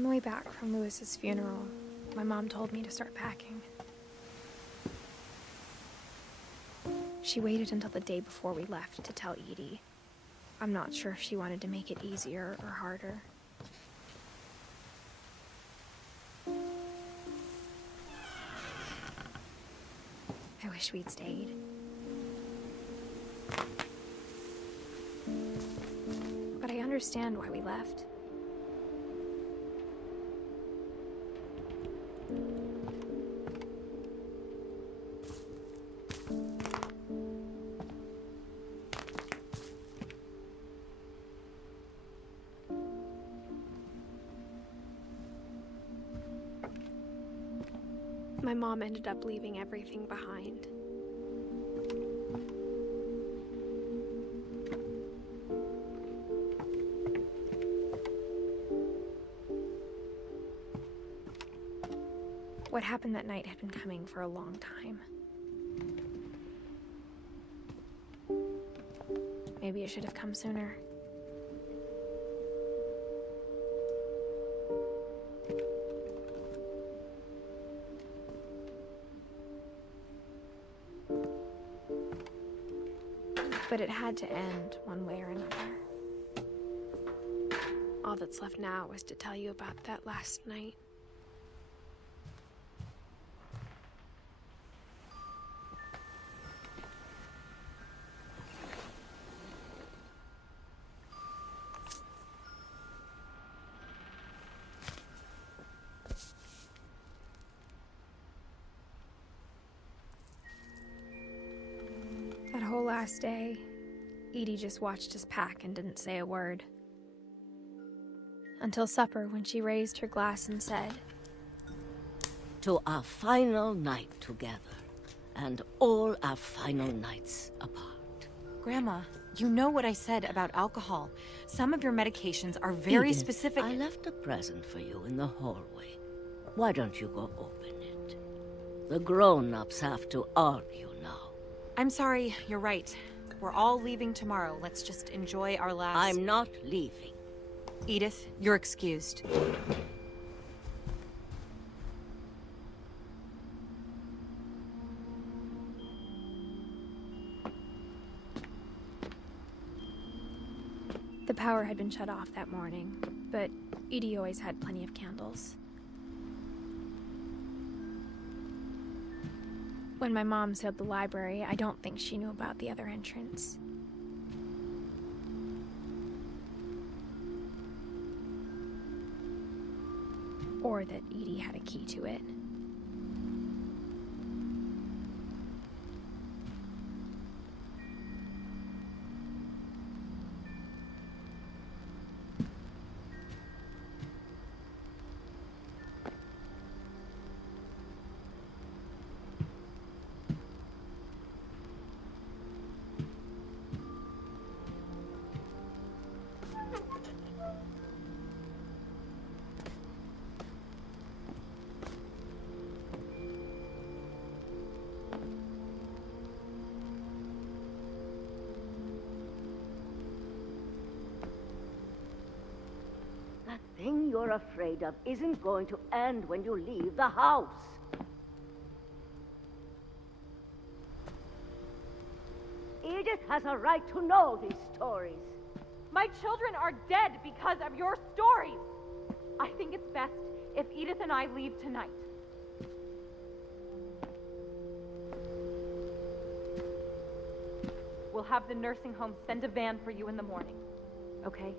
On the way back from Lewis's funeral, my mom told me to start packing. She waited until the day before we left to tell Edie. I'm not sure if she wanted to make it easier or harder. I wish we'd stayed. But I understand why we left. My mom ended up leaving everything behind. What happened that night had been coming for a long time. Maybe it should have come sooner. But it had to end one way or another. All that's left now is to tell you about that last night. That whole last day, Edie just watched us pack and didn't say a word. Until supper, when she raised her glass and said, "To our final night together, and all our final nights apart." Grandma, you know what I said about alcohol. Some of your medications are very Edith, specific. I left a present for you in the hallway. Why don't you go open it? The grown-ups have to argue now. I'm sorry, you're right. We're all leaving tomorrow. Let's just enjoy our last... I'm not leaving. Edith, you're excused. The power had been shut off that morning, but Edie always had plenty of candles. When my mom sealed the library, I don't think she knew about the other entrance. Or that Edie had a key to it. The thing you're afraid of isn't going to end when you leave the house. Edith has a right to know these stories. My children are dead because of your stories. I think it's best if Edith and I leave tonight. We'll have the nursing home send a van for you in the morning, okay?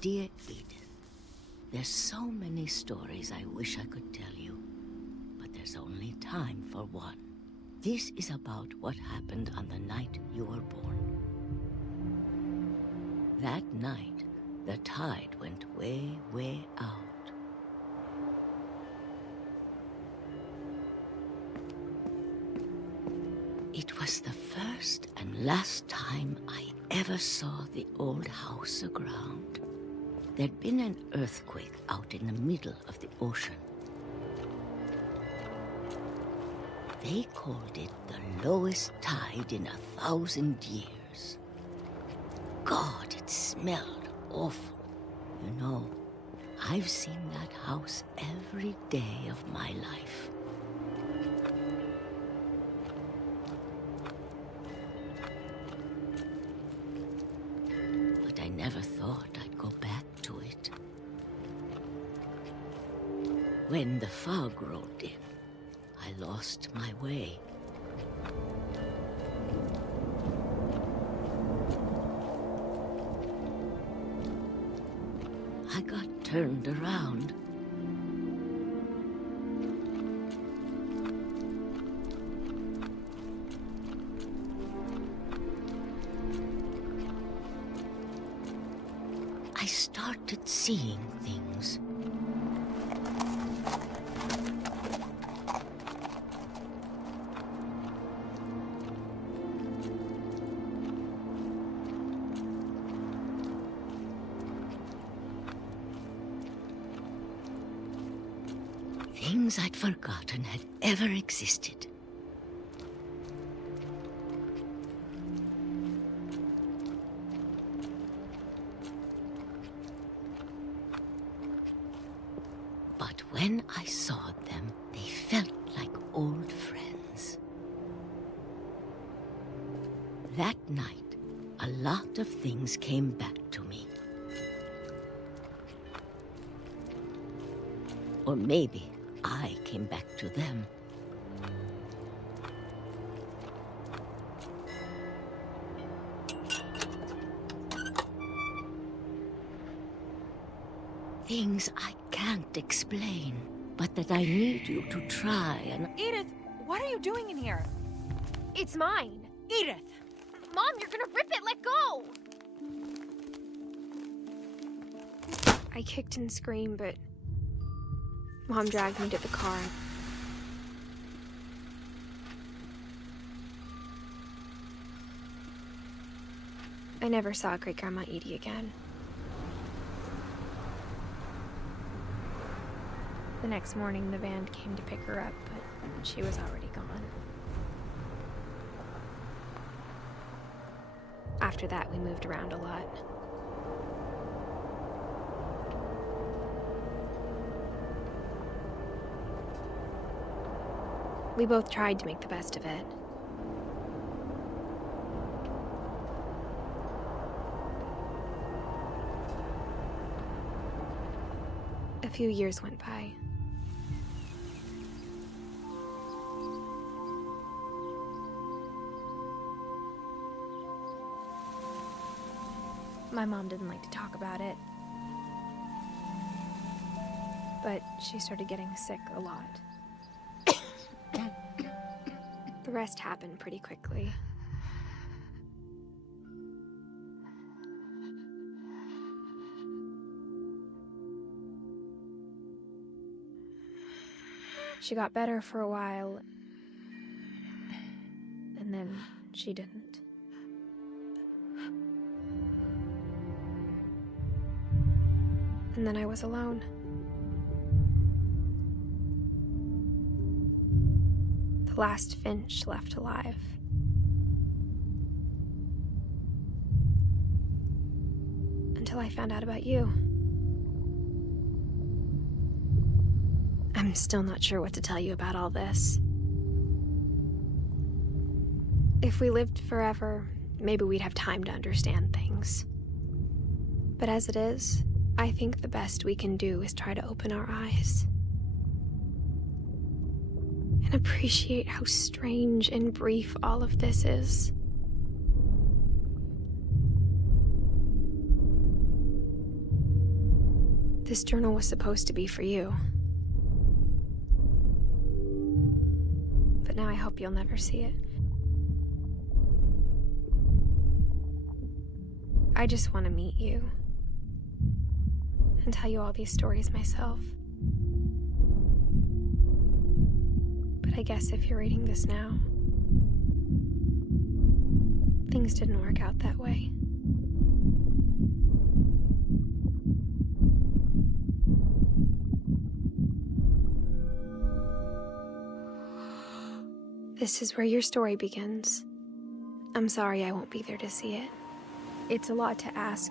Dear Edith, there's so many stories I wish I could tell you, but there's only time for one. This is about what happened on the night you were born. That night, the tide went way, way out. It was the first and last time I ever saw the old house aground. There'd been an earthquake out in the middle of the ocean. They called it the lowest tide in 1,000 years. God, it smelled awful. You know, I've seen that house every day of my life. But I never thought I'd go back to it. When the fog rolled in, I lost my way. I got turned around. I started seeing things. Things I'd forgotten had ever existed. But when I saw them, they felt like old friends. That night, a lot of things came back to me. Or maybe I came back to them. Things I can't explain, but that I need you to try and... Edith, what are you doing in here? It's mine. Edith! Mom, you're gonna rip it! Let go! I kicked and screamed, but Mom dragged me to the car. I never saw Great-Grandma Edie again. The next morning, the van came to pick her up, but she was already gone. After that, we moved around a lot. We both tried to make the best of it. A few years went by. My mom didn't like to talk about it, but she started getting sick a lot. The rest happened pretty quickly. She got better for a while, and then she didn't. And then I was alone. The last Finch left alive. Until I found out about you. I'm still not sure what to tell you about all this. If we lived forever, maybe we'd have time to understand things. But as it is, I think the best we can do is try to open our eyes. And appreciate how strange and brief all of this is. This journal was supposed to be for you. But now I hope you'll never see it. I just want to meet you. And tell you all these stories myself. But I guess if you're reading this now, things didn't work out that way. This is where your story begins. I'm sorry I won't be there to see it. It's a lot to ask,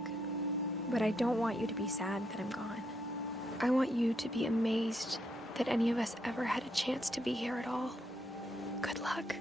but I don't want you to be sad that I'm gone. I want you to be amazed that any of us ever had a chance to be here at all. Good luck.